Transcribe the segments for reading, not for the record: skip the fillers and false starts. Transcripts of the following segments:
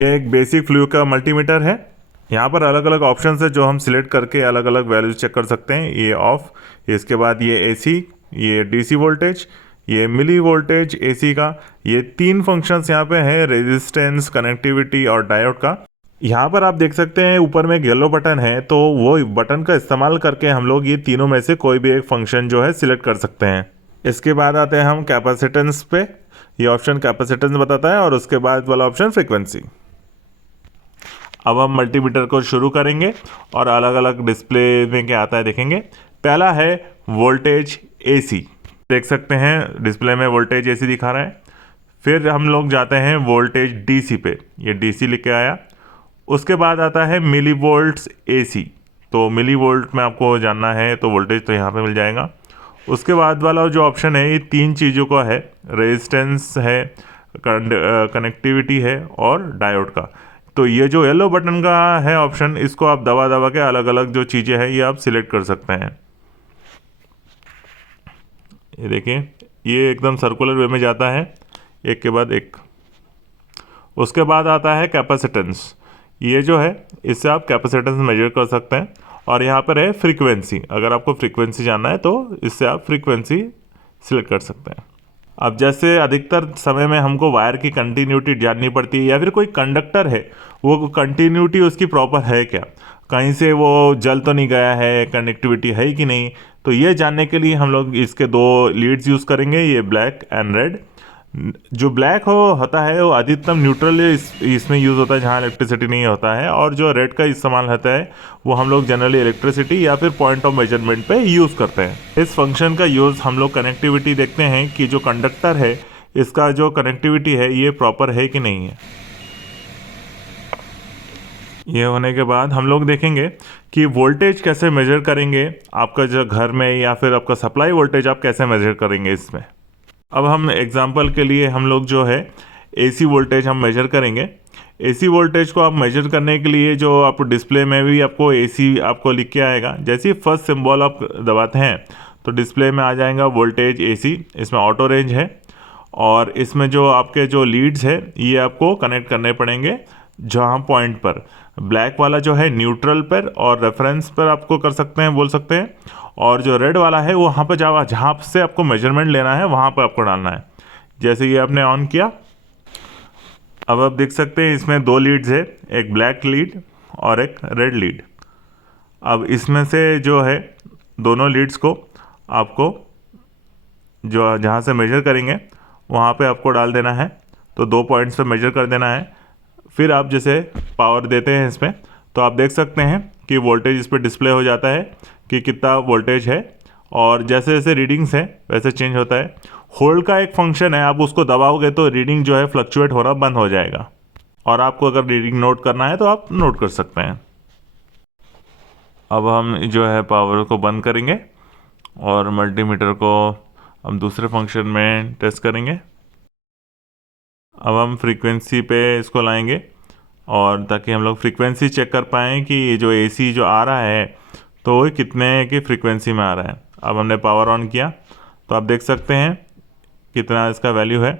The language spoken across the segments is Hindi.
ये एक बेसिक फ्लू का मल्टीमीटर है। यहाँ पर अलग अलग ऑप्शन है जो हम सिलेक्ट करके अलग अलग वैल्यूज चेक कर सकते हैं। ये ऑफ, इसके बाद ये एसी, ये डीसी वोल्टेज, ये मिली वोल्टेज एसी का। ये 3 फंक्शंस यहाँ पे हैं, रेजिस्टेंस, कनेक्टिविटी और डायोड का। यहाँ पर आप देख सकते हैं ऊपर में एक येलो बटन है, तो वो बटन का इस्तेमाल करके हम लोग ये तीनों में से कोई भी एक फंक्शन जो है सिलेक्ट कर सकते हैं। इसके बाद आते हैं हम कैपेसिटेंस पे। ये ऑप्शन कैपेसिटेंस बताता है और उसके बाद वाला ऑप्शन फ्रीक्वेंसी। अब हम मल्टीमीटर को शुरू करेंगे और अलग अलग डिस्प्ले में क्या आता है देखेंगे। पहला है वोल्टेज एसी, देख सकते हैं डिस्प्ले में वोल्टेज एसी दिखा रहा है। फिर हम लोग जाते हैं वोल्टेज डीसी पे, ये डीसी लिख के आया। उसके बाद आता है मिली वोल्ट्स एसी, तो मिली वोल्ट में आपको जानना है तो वोल्टेज तो यहाँ पे मिल जाएगा। उसके बाद वाला जो ऑप्शन है ये 3 चीज़ों का है, रेजिस्टेंस है, कनेक्टिविटी है और डायोड का। तो ये जो येलो बटन का है ऑप्शन, इसको आप दबा दबा के अलग अलग जो चीज़ें हैं ये आप सिलेक्ट कर सकते हैं। ये देखिए ये एकदम सर्कुलर वे में जाता है, एक के बाद एक। उसके बाद आता है कैपेसिटेंस, ये जो है इससे आप कैपेसिटेंस मेजर कर सकते हैं। और यहाँ पर है फ्रीक्वेंसी, अगर आपको फ्रीक्वेंसी जानना है तो इससे आप फ्रीक्वेंसी सिलेक्ट कर सकते हैं। अब जैसे अधिकतर समय में हमको वायर की कंटिन्यूटी जाननी पड़ती है, या फिर कोई कंडक्टर है वो कंटिन्यूटी उसकी प्रॉपर है क्या, कहीं से वो जल तो नहीं गया है, कनेक्टिविटी है कि नहीं। तो ये जानने के लिए हम लोग इसके 2 लीड्स यूज़ करेंगे, ये ब्लैक एंड रेड। जो ब्लैक होता है वो अधिकतम न्यूट्रल इसमें यूज़ होता है जहाँ इलेक्ट्रिसिटी नहीं होता है, और जो रेड का इस्तेमाल होता है वो हम लोग जनरली इलेक्ट्रिसिटी या फिर पॉइंट ऑफ मेजरमेंट पे यूज़ करते हैं। इस फंक्शन का यूज़ हम लोग कनेक्टिविटी देखते हैं कि जो कंडक्टर है इसका जो कनेक्टिविटी है ये प्रॉपर है कि नहीं है। ये होने के बाद हम लोग देखेंगे कि वोल्टेज कैसे मेजर करेंगे, आपका जो घर में या फिर आपका सप्लाई वोल्टेज आप कैसे मेजर करेंगे इसमें। अब हम एग्जांपल के लिए हम लोग जो है एसी वोल्टेज हम मेजर करेंगे। एसी वोल्टेज को आप मेजर करने के लिए जो आप डिस्प्ले में भी आपको एसी आपको लिख के आएगा, जैसे ही फर्स्ट सिंबल आप दबाते हैं तो डिस्प्ले में आ जाएगा वोल्टेज एसी। इसमें ऑटो रेंज है और इसमें जो आपके जो लीड्स है ये आपको कनेक्ट करने पड़ेंगे जहाँ पॉइंट पर। ब्लैक वाला जो है न्यूट्रल पर और रेफरेंस पर आपको कर सकते हैं, बोल सकते हैं। और जो रेड वाला है वो वहाँ पर जहाँ से आपको मेजरमेंट लेना है वहाँ पर आपको डालना है। जैसे ये आपने ऑन किया, अब आप देख सकते हैं इसमें 2 लीड्स है, एक ब्लैक लीड और एक रेड लीड। अब इसमें से जो है दोनों लीड्स को आपको जो जहाँ से मेजर करेंगे वहाँ पे आपको डाल देना है, तो 2 पॉइंट्स पे मेजर कर देना है। फिर आप जैसे पावर देते हैं इसमें तो आप देख सकते हैं कि वोल्टेज इस पर डिस्प्ले हो जाता है कि कितना वोल्टेज है, और जैसे जैसे रीडिंग्स है वैसे चेंज होता है। होल्ड का एक फंक्शन है, आप उसको दबाओगे तो रीडिंग जो है फ्लक्चुएट होना बंद हो जाएगा, और आपको अगर रीडिंग नोट करना है तो आप नोट कर सकते हैं। अब हम जो है पावर को बंद करेंगे और मल्टीमीटर को हम दूसरे फंक्शन में टेस्ट करेंगे। अब हम फ्रीक्वेंसी पे इसको लाएंगे, और ताकि हम लोग फ्रीक्वेंसी चेक कर पाएँ कि ये जो एसी जो आ रहा है तो वो कितने की फ्रीक्वेंसी में आ रहा है। अब हमने पावर ऑन किया तो आप देख सकते हैं कितना इसका वैल्यू है।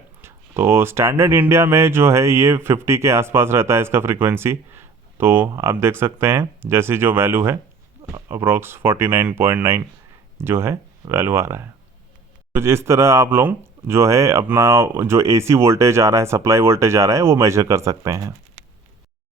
तो स्टैंडर्ड इंडिया में जो है ये 50 के आसपास रहता है इसका फ्रीक्वेंसी। तो आप देख सकते हैं जैसे जो वैल्यू है अप्रॉक्स 49.9 जो है वैल्यू आ रहा है। तो इस तरह आप लोग जो है अपना जो एसी वोल्टेज आ रहा है, सप्लाई वोल्टेज आ रहा है, वो मेजर कर सकते हैं।